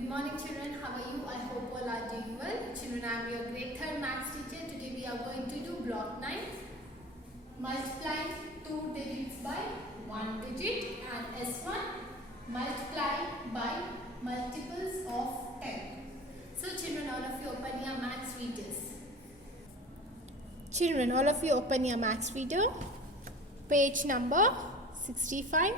Good morning children, how are you? I hope all are doing well. Children, I am your grade 3rd maths teacher. Today we are going to do block 9. Multiplying 2 digits by 1 digit and S1 multiplying by multiples of 10. So children, all of you open your maths readers. Children, all of you open your maths reader. Page number 65.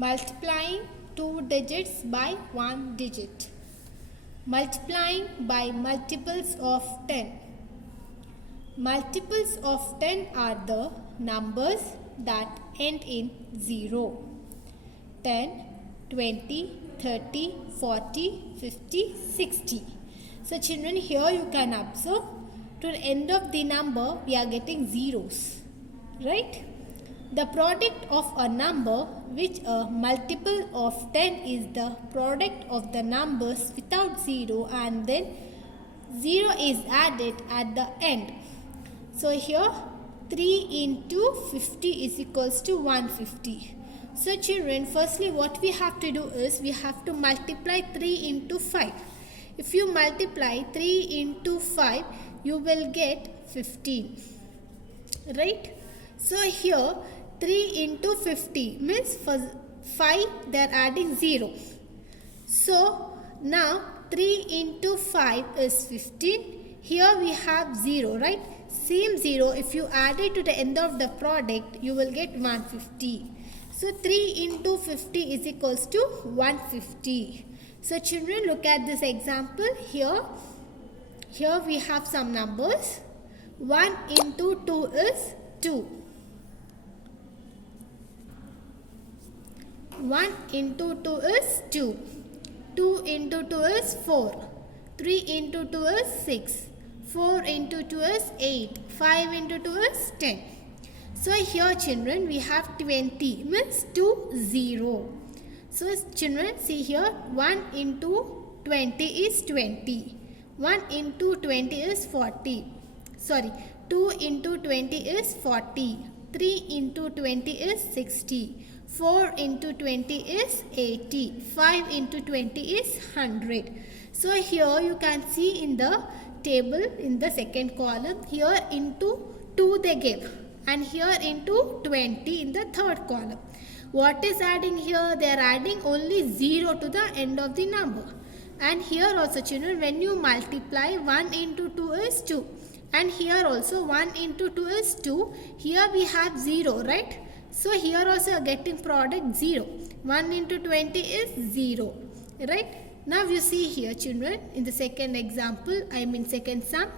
Multiplying 2 digits by 1 digit. Multiplying by multiples of 10. Multiples of 10 are the numbers that end in 0. 10, 20, 30, 40, 50, 60. So children, here you can observe to the end of the number we are getting zeros. Right? The product of a number which a multiple of 10 is the product of the numbers without 0 and then 0 is added at the end. So here 3 into 50 is equals to 150. So children, firstly what we have to do is we have to multiply 3 into 5. If you multiply 3 into 5, you will get 15. Right? So here 3 into 50 means for 5 they are adding 0. So now 3 into 5 is 15. Here we have 0, right? Same 0, if you add it to the end of the product, you will get 150. So 3 into 50 is equals to 150. So children, look at this example here. Here we have some numbers. 1 into 2 is 2. 1 into 2 is 2. 2 into 2 is 4. 3 into 2 is 6. 4 into 2 is 8. 5 into 2 is 10. So here children we have 20 means 2 0. So children see here 1 into 20 is 20. 1 into 20 is 40. Sorry, 2 into 20 is 40. 3 into 20 is 60. 4 into 20 is 80. 5 into 20 is 100. So here you can see in the table in the second column, here into 2 they gave and here into 20 in the third column. What is adding here? They are adding only 0 to the end of the number. And here also children, when you multiply 1 into 2 is 2 and here also 1 into 2 is 2. Here we have 0, right? So here also you are getting product 0. 1 into 20 is 0. Right? Now you see here children in the second example, second sum.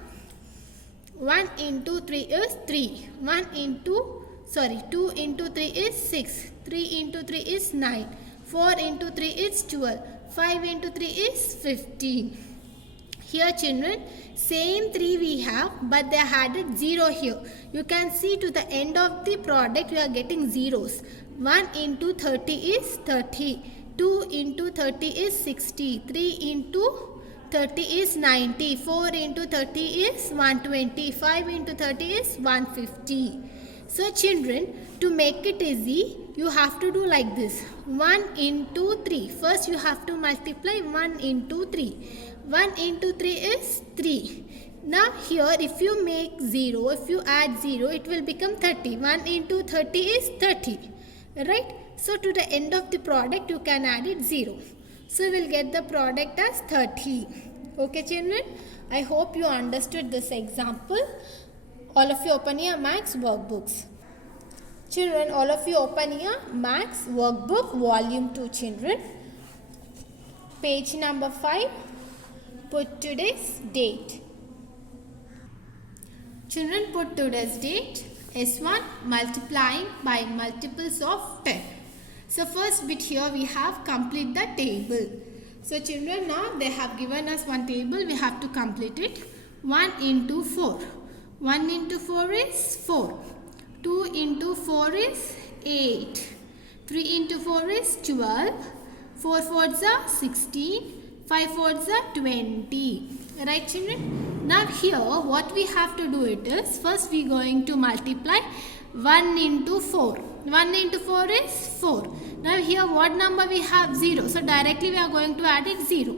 1 into 3 is 3. 2 into 3 is 6. 3 into 3 is 9. 4 into 3 is 12. 5 into 3 is 15. Here children, same 3 we have, but they added 0 here. You can see to the end of the product we are getting zeros. 1 into 30 is 30. 2 into 30 is 60. 3 into 30 is 90. 4 into 30 is 120. 5 into 30 is 150. So children, to make it easy, you have to do like this. 1 into 3. First you have to multiply 1 into 3. 1 into 3 is 3. Now here if you make 0, if you add 0, it will become 30. 1 into 30 is 30. Right? So to the end of the product you can add it 0. So you will get the product as 30. Okay children? I hope you understood this example. All of you open your maths workbooks. Children, all of you open your maths workbook volume 2 children. Page number 5. Put today's date. Children, put today's date. S1 multiplying by multiples of 10. So first bit here we have complete the table. So children, now they have given us one table, we have to complete it. 1 into 4. 1 into 4 is 4. 2 into 4 is 8. 3 into 4 is 12. 4 fours are 16. 5 fours are 20. Right children? Now here what we have to do it is, first we are going to multiply 1 into 4. 1 into 4 is 4. Now here what number we have? 0. So directly we are going to add it 0.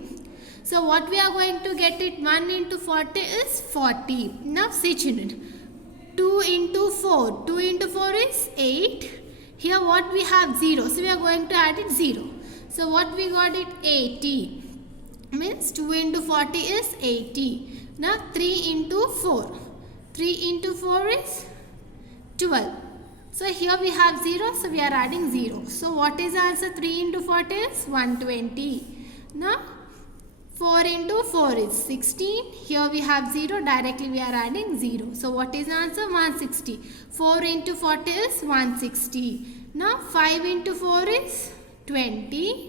So what we are going to get it? 1 into 40 is 40. Now see children. 2 into 4. 2 into 4 is 8. Here what we have? 0. So we are going to add it 0. So what we got it? 80. Means 2 into 40 is 80. Now 3 into 4. 3 into 4 is 12. So here we have 0. So we are adding 0. So what is the answer? 3 into 40 is 120. Now 4 into 4 is 16. Here we have 0. Directly we are adding 0. So what is the answer? 160. 4 into 40 is 160. Now 5 into 4 is 20.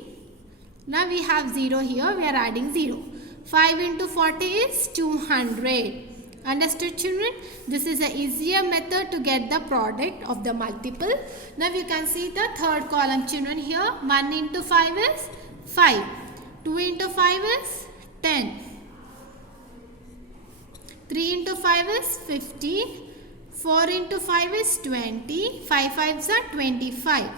Now we have 0 here. We are adding 0. 5 into 40 is 200. Understood children? This is an easier method to get the product of the multiple. Now you can see the third column children here. 1 into 5 is 5. 2 into 5 is 10. 3 into 5 is 15. 4 into 5 is 20. 5 5s are 25.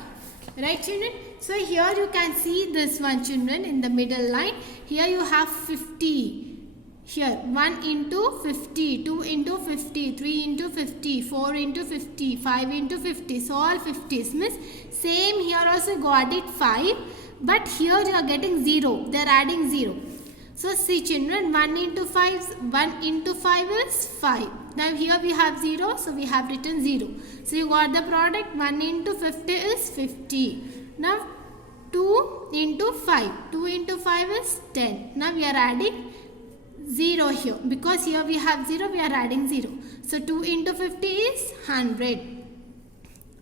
Right children? So here you can see this one children in the middle line. Here you have 50. Here 1 into 50, 2 into 50, 3 into 50, 4 into 50, 5 into 50. So all 50s means same here also got it 5. But here you are getting 0. They are adding 0. So see children, 1 into 5 is 5. Now here we have 0. So we have written 0. So you got the product. 1 into 50 is 50. Now 2 into 5. 2 into 5 is 10. Now we are adding 0 here. Because here we have 0, we are adding 0. So 2 into 50 is 100.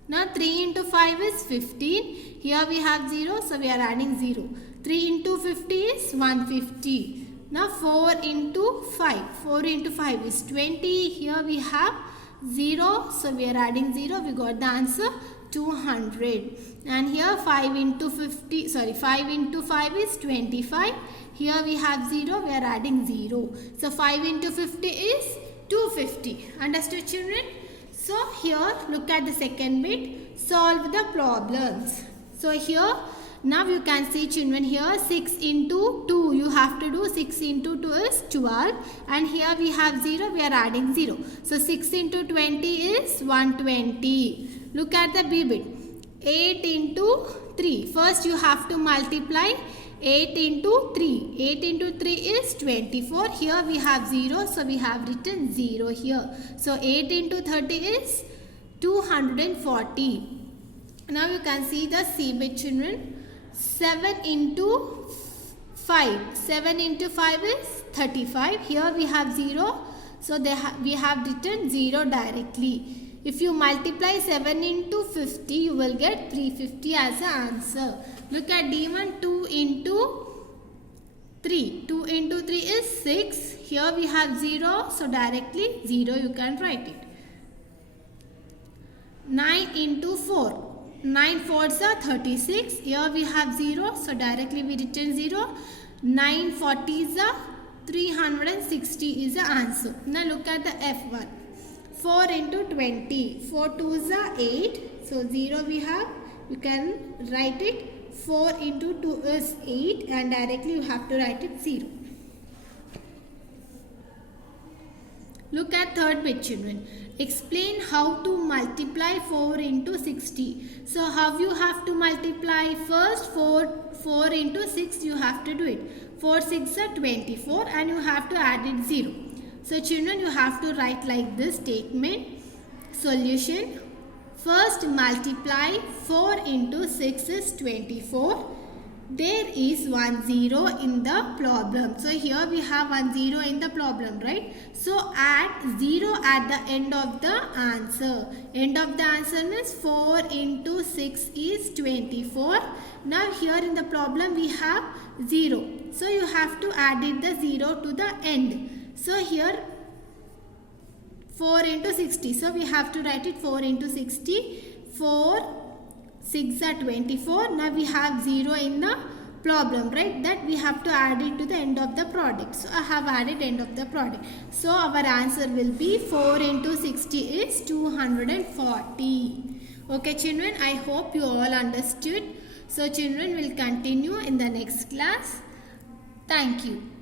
Now 3 into 5 is 15. Here we have 0, so we are adding 0. 3 into 50 is 150. Now 4 into 5. 4 into 5 is 20. Here we have 0, so we are adding 0. We got the answer 200. And here 5 into 5 is 25. Here we have 0, we are adding 0. So 5 into 50 is 250. Understood children? So here look at the second bit. Solve the problems. So here now you can see children here 6 into 2. You have to do 6 into 2 is 12. And here we have 0. We are adding 0. So 6 into 20 is 120. Look at the B bit. 8 into 3. First you have to multiply 8 into 3. 8 into 3 is 24. Here we have 0. So we have written 0 here. So 8 into 30 is 240. Now you can see the C bit children. 7 into 5. 7 into 5 is 35. Here we have 0. So we have written 0 directly. If you multiply 7 into 50, you will get 350 as an answer. Look at D1, 2 into 3. 2 into 3 is 6. Here we have 0. So directly 0 you can write it. 9 into 4. 9 4s are 36. Here we have 0. So directly we written 0. 9 40s are 360 is the answer. Now look at the F1. 4 into 20. 4 2s are 8. So 0 we have. You can write it. 4 into 2 is 8. And directly you have to write it 0. Look at third bit children. Explain how to multiply 4 into 60. So how you have to multiply? First 4 into 6 you have to do it. 4 6 are 24 and you have to add it 0. So children, you have to write like this statement. Solution. First multiply 4 into 6 is 24. There is 1 0 in the problem. So here we have 1 0 in the problem, right? So add 0 at the end of the answer. End of the answer means 4 into 6 is 24. Now here in the problem we have 0. So you have to add it the 0 to the end. So here 4 into 60. So we have to write it 4 into 60. 4 6 are 24. Now we have 0 in the problem, right? That we have to add it to the end of the product. So I have added end of the product. So our answer will be 4 into 60 is 240. Okay children, I hope you all understood. So children will continue in the next class. Thank you.